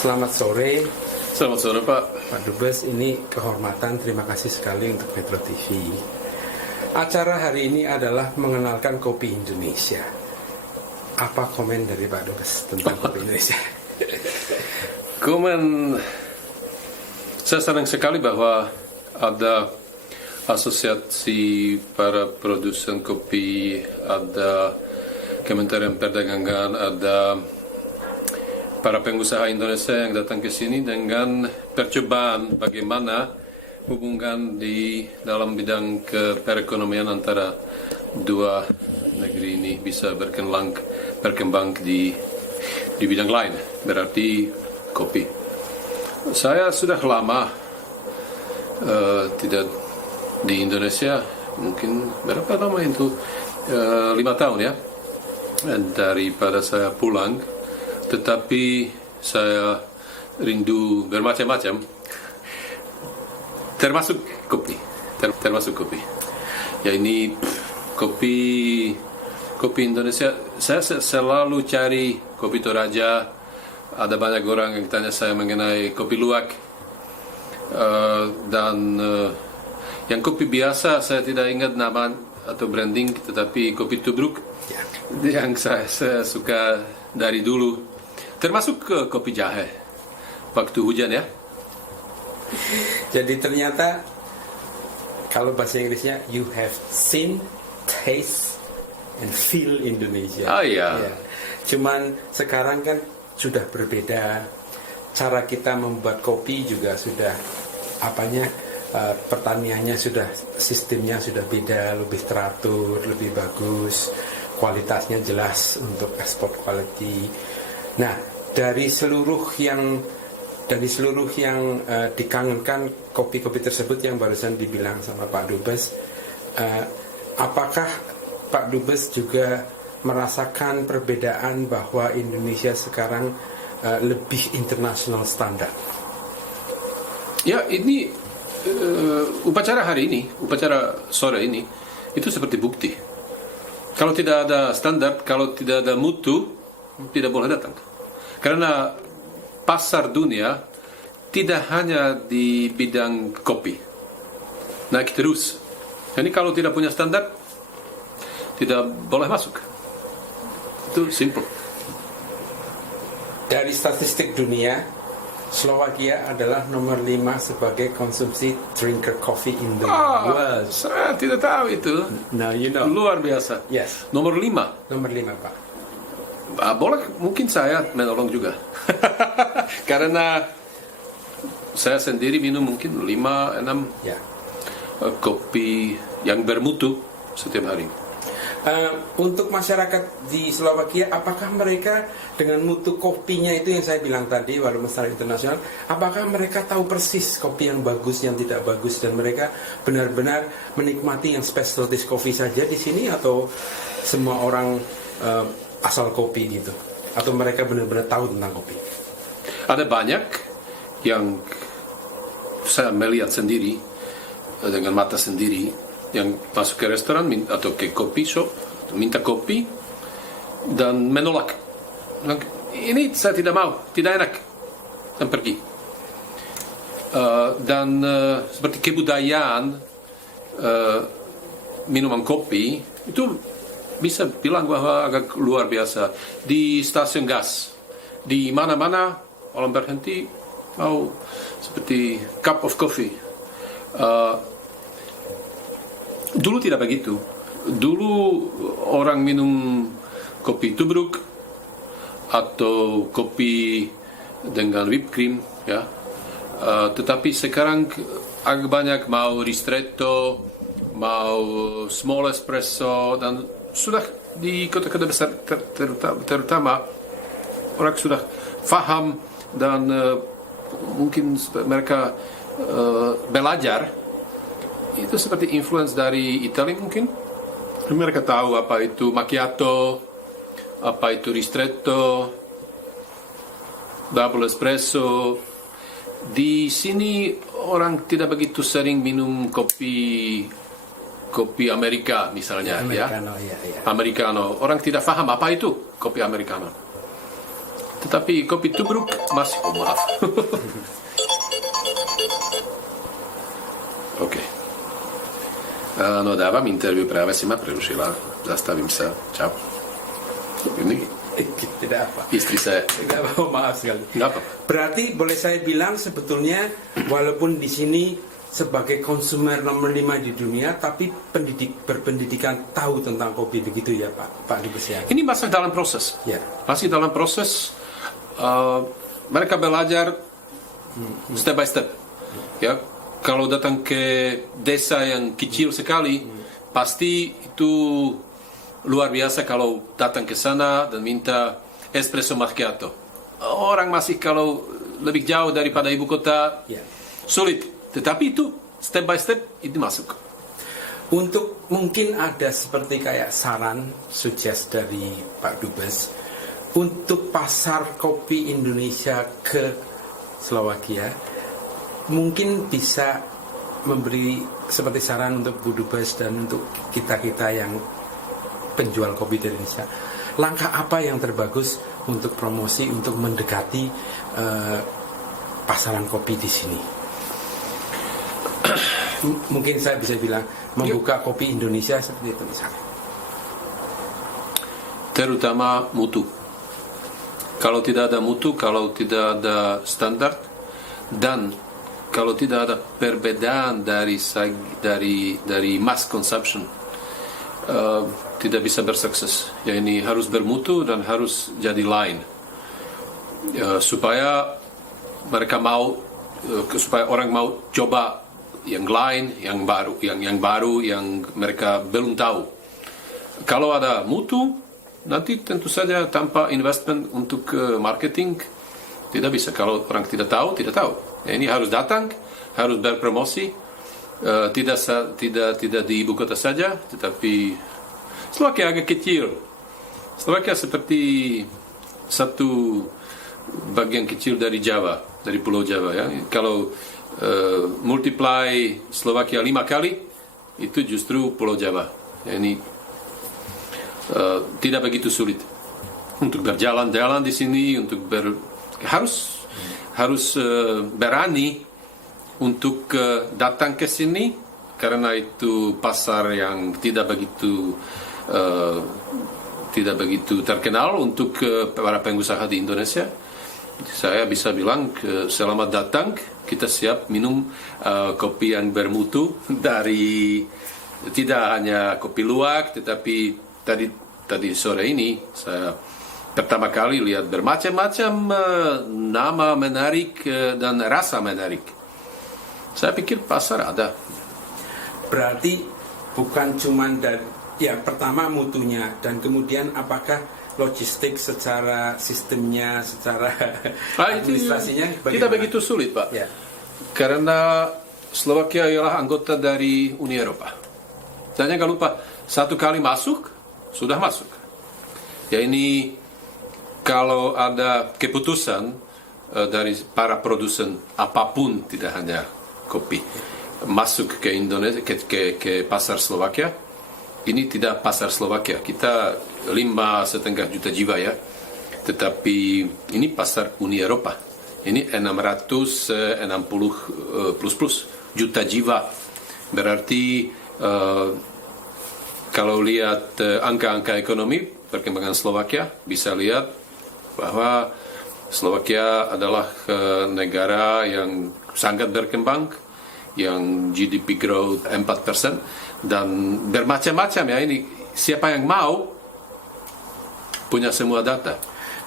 Selamat sore. Selamat sore Pak. Pak Dubes, ini kehormatan, terima kasih sekali untuk Metro TV. Acara hari ini adalah mengenalkan kopi Indonesia. Apa komen dari Pak Dubes tentang kopi Indonesia? Komen, saya senang sekali bahwa ada asosiasi para produsen kopi, ada Kementerian Perdagangan, ada para pengusaha Indonesia yang datang ke sini dengan percobaan bagaimana hubungan di dalam bidang perekonomian antara dua negeri ini bisa berkembang di bidang lain, berarti kopi. Saya sudah lama tidak di Indonesia, mungkin berapa lama itu? 5 tahun ya, daripada saya pulang. Tetapi saya rindu bermacam-macam, termasuk kopi. Ya ini kopi Indonesia. Saya selalu cari kopi Toraja. Ada banyak orang yang tanya saya mengenai kopi luwak. Dan yang kopi biasa saya tidak ingat nama atau branding, tetapi kopi tubruk yang saya suka dari dulu. Termasuk kopi jahe waktu hujan ya. Jadi ternyata kalau bahasa Inggrisnya you have seen, taste, and feel Indonesia. Oh iya. Ya. Cuman sekarang kan sudah berbeda. Cara kita membuat kopi juga sudah pertaniannya sudah, sistemnya sudah beda, lebih teratur, lebih bagus, kualitasnya jelas untuk ekspor quality. Nah, dari seluruh yang dikangenkan kopi-kopi tersebut yang barusan dibilang sama Pak Dubes, apakah Pak Dubes juga merasakan perbedaan bahwa Indonesia sekarang lebih international standar? Ya, ini upacara hari ini, upacara sore ini, itu seperti bukti. Kalau tidak ada standar, kalau tidak ada mutu, tidak boleh datang. Karena pasar dunia tidak hanya di bidang kopi, naik terus. Jadi kalau tidak punya standar, tidak boleh masuk. Itu simple. Dari statistik dunia, Slovakia adalah nomor 5 sebagai konsumsi drinker coffee in the world. Saya tidak tahu itu. Now you know. Luar biasa. Yes. Nomor 5. Nomor 5, Pak. Boleh, mungkin saya menolong juga. Karena saya sendiri minum mungkin 5-6 Ya. Kopi yang bermutu setiap hari. Untuk masyarakat di Slovakia, apakah mereka dengan mutu kopinya itu yang saya bilang tadi, walaupun secara internasional, apakah mereka tahu persis kopi yang bagus, yang tidak bagus, dan mereka benar-benar menikmati yang specialty coffee saja di sini, atau semua orang asal kopi gitu, atau mereka benar-benar tahu tentang kopi? Ada banyak yang saya melihat sendiri dengan mata sendiri, yang masuk ke restoran atau ke kopi shop, minta kopi dan menolak. Ini saya tidak mau, tidak enak, dan pergi. Dan seperti kebudayaan minuman kopi itu bisa bilang bahwa agak luar biasa. Di stasiun gas, di mana-mana orang berhenti mau seperti cup of coffee. Dulu tidak begitu. Dulu orang minum kopi tubruk atau kopi dengan whipped cream, ya. Tetapi sekarang agak banyak mau ristretto, mau small espresso, dan sudah di kota-kota besar terutama orang sudah paham dan mungkin mereka belajar. Itu seperti influence dari Italia mungkin. Mereka tahu apa itu macchiato, apa itu ristretto, double espresso. Di sini orang tidak begitu sering minum kopi Amerika misalnya, Americano, ya. Americano. Orang tidak paham apa itu kopi Americano. Tetapi kopi tubruk masih, oh maaf. OK. No dávam interview, práve si ma prerušila. Zastavím sa. Čau. Ini Tidak apa. istri saya. Tidak apa, maaf sekali. Nggak apa. Berarti boleh saya bilang sebetulnya walaupun di sini sebagai konsumer nomor 5 di dunia, tapi berpendidikan tahu tentang kopi begitu ya Pak Dubes ya. Ini masih dalam proses. Ya. Masih dalam proses. Mereka belajar step by step. Ya, kalau datang ke desa yang kecil sekali, pasti itu luar biasa kalau datang ke sana dan minta espresso macchiato. Orang masih kalau lebih jauh daripada ibu kota, Ya. sulit. Tetapi itu step by step itu masuk. Untuk mungkin ada seperti kayak saran, suggest dari Pak Dubes untuk pasar kopi Indonesia ke Slovakia, mungkin bisa memberi seperti saran untuk Bu Dubes dan untuk kita-kita yang penjual kopi di Indonesia. Langkah apa yang terbagus untuk promosi, untuk mendekati pasaran kopi di sini? Mungkin saya bisa bilang membuka kopi Indonesia seperti itu misalnya. Terutama mutu. Kalau tidak ada mutu, kalau tidak ada standar, dan kalau tidak ada perbedaan dari mass consumption, tidak bisa bersukses. Ya, ini harus bermutu dan harus jadi line, supaya mereka mau, supaya orang mau coba yang lain, yang baru, yang mereka belum tahu. Kalau ada mutu, nanti tentu saja tanpa investment untuk marketing tidak bisa. Kalau orang tidak tahu, tidak tahu. Ya, ini harus datang, harus berpromosi, tidak di ibu kota saja, tetapi Slovakia agak kecil. Slovakia seperti satu bagian kecil dari Jawa, dari Pulau Jawa. Ya. Kalau multiply Slovakia 5 kali, itu justru Pulau Jawa. Ya, ini tidak begitu sulit untuk berjalan-jalan di sini, untuk harus berani untuk datang ke sini, karena itu pasar yang tidak begitu terkenal untuk para pengusaha di Indonesia. Saya bisa bilang selamat datang, kita siap minum kopi yang bermutu dari tidak hanya kopi luwak, tetapi tadi sore ini saya pertama kali lihat bermacam-macam nama menarik dan rasa menarik. Saya pikir pasar ada. Berarti bukan cuma pertama mutunya, dan kemudian apakah logistik secara sistemnya, secara administrasinya bagaimana? Tidak begitu sulit, Pak. Ya. Karena Slovakia ialah anggota dari Uni Eropa. Dan jangan lupa, satu kali masuk, sudah masuk. Ya, ini kalau ada keputusan dari para produsen apapun, tidak hanya kopi, masuk ke Indonesia, ke pasar Slovakia, ini tidak pasar Slovakia. Kita 5,5 juta jiwa ya, tetapi ini pasar Uni Eropa. Ini 660 plus juta jiwa. Berarti kalau lihat angka-angka ekonomi perkembangan Slovakia, bisa lihat bahwa Slovakia adalah negara yang sangat berkembang, yang GDP growth 4%, dan bermacam-macam ya. Ini siapa yang mau punya semua data.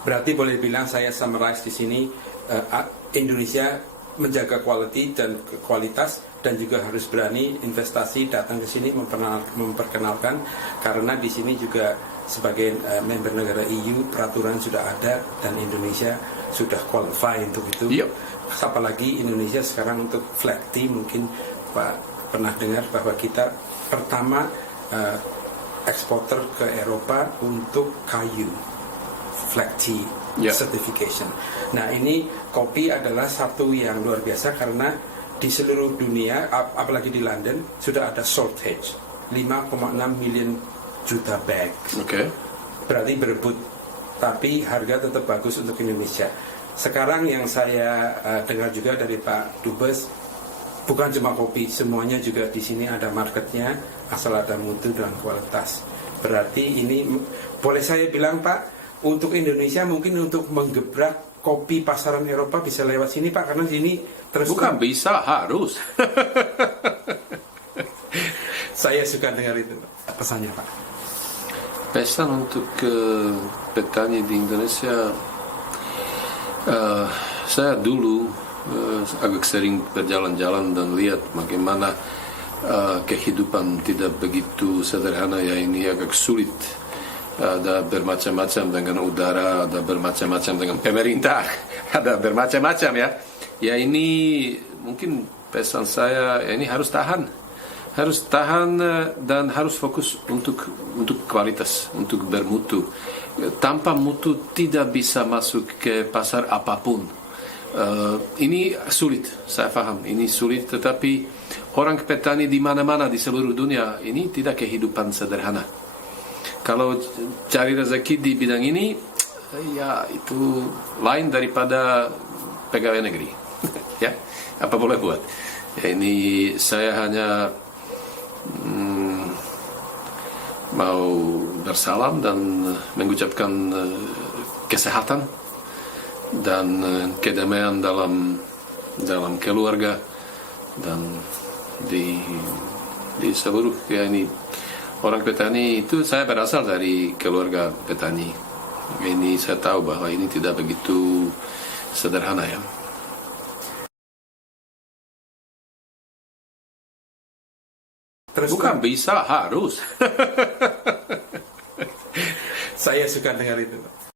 Berarti boleh bilang saya summarize di sini, Indonesia menjaga quality dan kualitas, dan juga harus berani investasi datang ke sini memperkenalkan, karena di sini juga sebagai member negara EU peraturan sudah ada dan Indonesia sudah qualify untuk itu. Yep. Apalagi Indonesia sekarang untuk flat tea, mungkin Pak pernah dengar bahwa kita pertama eksporter ke Eropa untuk kayu, flat tea certification. Nah, ini kopi adalah satu yang luar biasa, karena di seluruh dunia, apalagi di London, sudah ada shortage 5,6 million juta bag. Okay. Berarti berebut tapi harga tetap bagus untuk Indonesia. Sekarang yang saya dengar juga dari Pak Dubes, bukan cuma kopi, semuanya juga di sini ada marketnya, asal ada mutu dan kualitas. Berarti ini boleh saya bilang Pak, untuk Indonesia mungkin untuk menggebrak kopi pasaran Eropa bisa lewat sini Pak, karena sini terus Bukan bisa, harus. saya suka dengar itu pesannya Pak. Pesan untuk petani di Indonesia, saya dulu agak sering berjalan-jalan dan lihat bagaimana kehidupan tidak begitu sederhana ya, ini agak sulit. Ada bermacam-macam dengan udara, ada bermacam-macam dengan pemerintah, ada bermacam-macam ya. Ya ini mungkin pesan saya, ya ini harus tahan dan harus fokus untuk kualitas, untuk bermutu. Tanpa mutu tidak bisa masuk ke pasar apapun. Ini sulit, saya paham, ini sulit, tetapi orang petani di mana-mana di seluruh dunia ini tidak kehidupan sederhana. Kalau cari rezeki di bidang ini, ya itu lain daripada pegawai negeri. Ya, apa boleh buat? Ya, ini saya hanya mau bersalam dan mengucapkan kesehatan dan kedamaian dalam keluarga dan di seluruh ya ini. Orang petani itu, saya berasal dari keluarga petani. Ini saya tahu bahwa ini tidak begitu sederhana ya. Terus Bukan bisa, harus. saya suka dengar itu Pak.